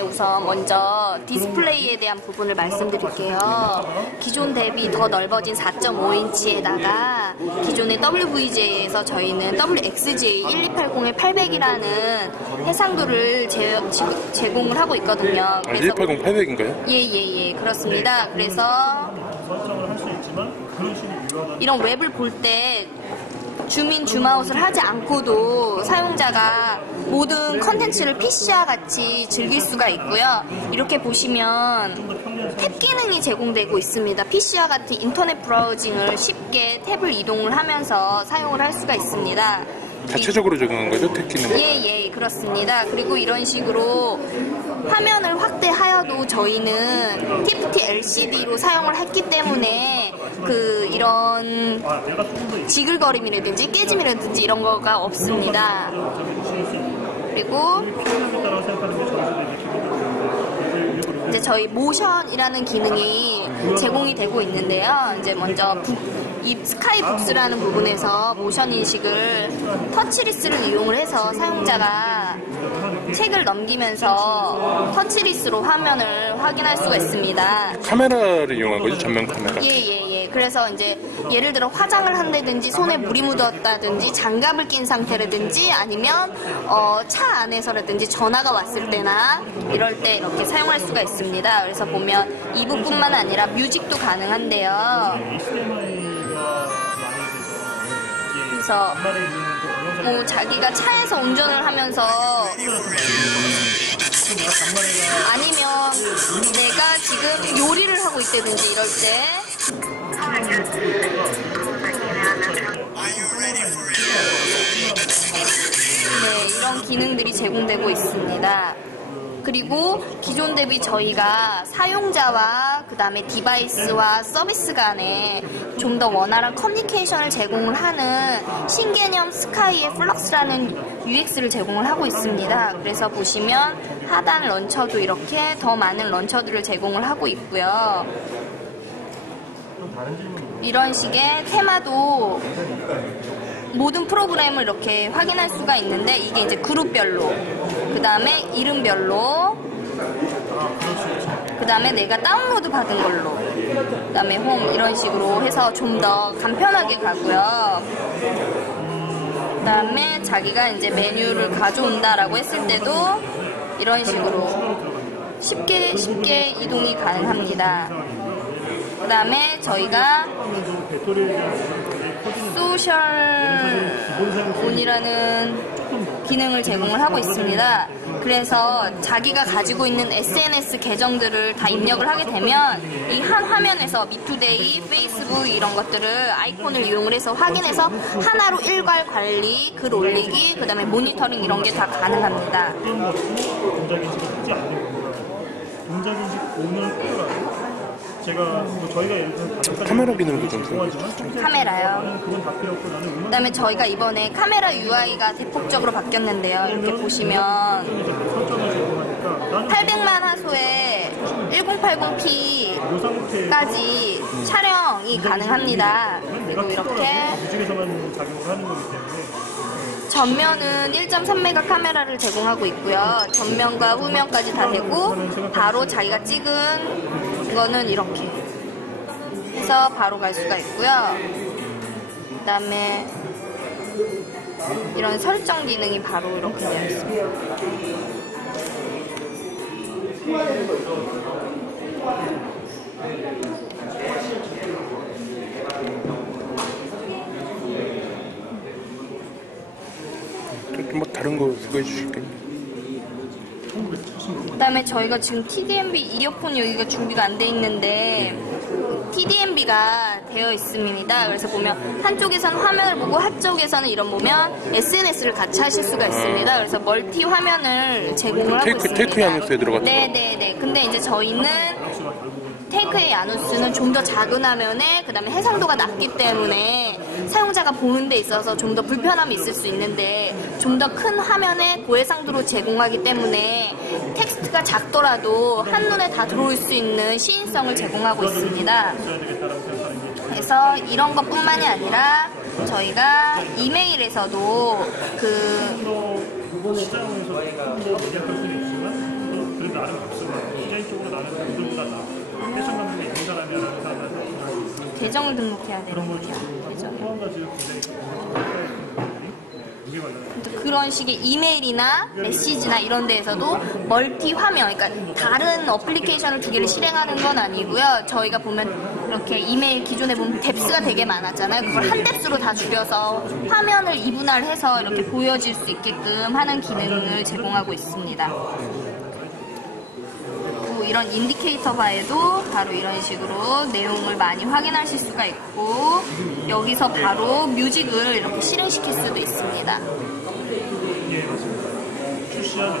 우선 먼저 디스플레이에 대한 부분을 말씀드릴게요. 기존 대비 더 넓어진 4.5인치에다가 기존의 WVJ에서 저희는 WXJ 1280의 800이라는 해상도를 제, 제공을 하고 있거든요. 아, 180 800인가요? 예예예 예, 그렇습니다. 그래서 이런 웹을 볼때 주민 줌아웃을 하지 않고도 사용자가 모든 컨텐츠를 PC와 같이 즐길 수가 있고요. 이렇게 보시면 탭 기능이 제공되고 있습니다. PC와 같은 인터넷 브라우징을 쉽게 탭을 이동을 하면서 사용을 할 수가 있습니다. 자체적으로 적용한 거죠? 탭 기능? 예, 예, 그렇습니다. 그리고 이런 식으로 화면을 확대하여도 저희는 TFT LCD로 사용을 했기 때문에 그 이런 지글거림이라든지 깨짐이라든지 이런 거가 없습니다. 그리고 이제 저희 모션이라는 기능이 제공이 되고 있는데요. 이제 먼저 북, 이 스카이북스라는 부분에서 모션 인식을 터치리스를 이용을 해서 사용자가 책을 넘기면서 터치리스로 화면을 확인할 수가 있습니다. 카메라를 이용한 거죠? 전면 카메라. 예, 예, 예. 그래서 이제 예를 들어 화장을 한다든지 손에 물이 묻었다든지 장갑을 낀 상태라든지 아니면 어, 차 안에서라든지 전화가 왔을 때나 이럴 때 이렇게 사용할 수가 있습니다. 그래서 보면 이북뿐만 아니라 뮤직도 가능한데요. 그래서 뭐 자기가 차에서 운전을 하면서 아니면 내가 지금 요리를 하고 있다든지 이럴 때 네, 이런 기능들이 제공되고 있습니다. 그리고 기존 대비 저희가 사용자와 그 다음에 디바이스와 서비스 간에 좀 더 원활한 커뮤니케이션을 제공을 하는 신개념 스카이의 플럭스라는 UX를 제공을 하고 있습니다. 그래서 보시면 하단 런처도 이렇게 더 많은 런처들을 제공을 하고 있고요. 이런 식의 테마도 모든 프로그램을 이렇게 확인할 수가 있는데 이게 이제 그룹별로 그 다음에 이름별로 그 다음에 내가 다운로드 받은 걸로 그 다음에 홈 이런 식으로 해서 좀 더 간편하게 가고요. 그 다음에 자기가 이제 메뉴를 가져온다라고 했을 때도 이런 식으로 쉽게 쉽게 이동이 가능합니다. 그 다음에 저희가 소셜 온이라는 기능을 제공을 하고 있습니다. 그래서 자기가 가지고 있는 SNS 계정들을 다 입력을 하게 되면 이 한 화면에서 미투데이, 페이스북 이런 것들을 아이콘을 이용을 해서 확인해서 하나로 일괄 관리, 글 올리기, 그 다음에 모니터링 이런 게 다 가능합니다. 동작 인식 오늘 필요라고 제가 뭐 저희가 예를 카메라 기능도 좀. 카메라요. 그건 다 필요 없고 나는 음악 그다음에 저희가 이번에 카메라 UI가 대폭적으로 바뀌었는데요. 이렇게 보시면 설정을 제공하니까 나는 800만 화소에 1080p까지 촬영이 가능합니다. 그리고 이렇게 전면은 1.3메가 카메라를 제공하고 있고요. 전면과 후면까지 다 되고 바로 자기가 찍은 거는 이렇게 해서 바로 갈 수가 있고요. 그 다음에 이런 설정 기능이 바로 이렇게 되어 있습니다. 좀 다른 거 소개해 주실까요? 그다음에 저희가 지금 TDMB 이어폰 여기가 준비가 안 돼 있는데 TDMB가 되어 있습니다. 그래서 보면 한쪽에서는 화면을 보고 한쪽에서는 이런 보면 SNS를 같이 하실 수가 있습니다. 그래서 멀티 화면을 제공을 하고 테이크- 있습니다. 테이크 야누스에 들어갔죠? 네네네. 근데 이제 저희는 테이크의 야누스는 좀 더 작은 화면에 그다음에 해상도가 낮기 때문에 사용자가 보는 데 있어서 좀 더 불편함이 있을 수 있는데 좀 더 큰 화면에 고해상도로 제공하기 때문에 텍스트가 작더라도 한눈에 다 들어올 수 있는 시인성을 제공하고 있습니다. 그래서 이런 것뿐만이 아니라 저희가 이메일에서도 그 사람한테 계정을 등록해야 주 또 그런 식의 이메일이나 메시지나 이런 데에서도 멀티 화면, 그러니까 다른 어플리케이션을 두 개를 실행하는 건 아니고요. 저희가 보면 이렇게 이메일 기존에 보면 뎁스가 되게 많았잖아요. 그걸 한 뎁스로 다 줄여서 화면을 이분할해서 이렇게 보여질 수 있게끔 하는 기능을 제공하고 있습니다. 이런 인디케이터 바에도 바로 이런 식으로 내용을 많이 확인하실 수가 있고 여기서 바로 뮤직을 이렇게 실행시킬 수도 있습니다. 예 맞습니다. 출시한